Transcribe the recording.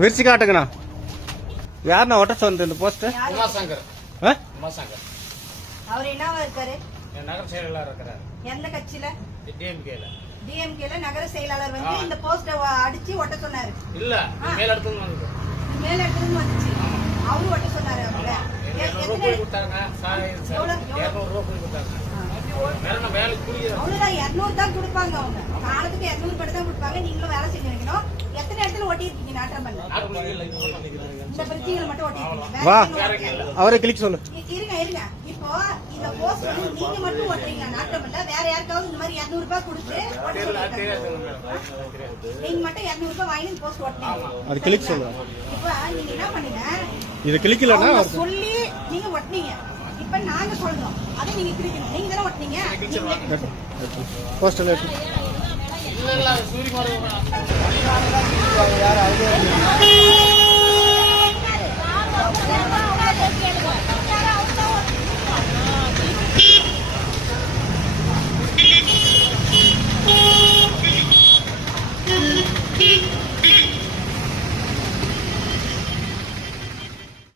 விரிச்சு காட்டுங்கண்ணா. யாருண்ணா ஒட்ட சொன்னது இந்த போஸ்ட்? உமாசங்கர். அவர் என்னவா இருக்காரு? நகர செயலாளர் இருக்கிறார். எந்த கட்சியில? டிஎம்கேல நகர செயலாளர் வந்து இந்த போஸ்ட அடிச்சு ஒட்ட சொன்னாரு. இல்ல, மேல் இடத்துல வந்து மேல் இடத்துல வந்துச்சு. அவரு ஒட்ட சொன்னாரு. அவங்கள ரூபாய் கொடுத்தாங்க. 200 ரூபாய் கொடுத்தாங்க. அவ்வளவுதான் 200 தான் கொடுப்பாங்க. அவங்க காலத்துக்கு 200 படி தான் கொடுப்பாங்க. நீங்களும் வேலை செஞ்சு வைக்கணும். எத்தனை இடத்துல ஓட்டி இருக்கீங்க? நாட்டம்பல்ல இந்த பிரச்சனைகளை மட்டும் ஓட்டி இருக்கீங்க. அவரை கிளிக் சொல்லு. இருங்க. இப்போ இந்த போஸ்ட் வந்து நீங்க மட்டும் ஓட்டுறீங்களா? நாட்டம்பல்ல வேற யாருக்காவது இந்த மாதிரி 200 ரூபாய் கொடுத்து நீங்க மட்டும் 200 ரூபாய் வாங்கி போஸ்ட் ஓட்டுறீங்க. அது கிளிக் சொல்லு. இப்ப நீங்க என்ன பண்ணுங்க, இது கிளிக்கலன்னா சொல்லி நீங்க ஒட்டினீங்க. இப்ப நாங்க சொல்றோம், அதை நீங்க கிளிக்கணும். நீங்க தானே ஒட்டினீங்க. போஸ்டல் இல்ல சூரியமார்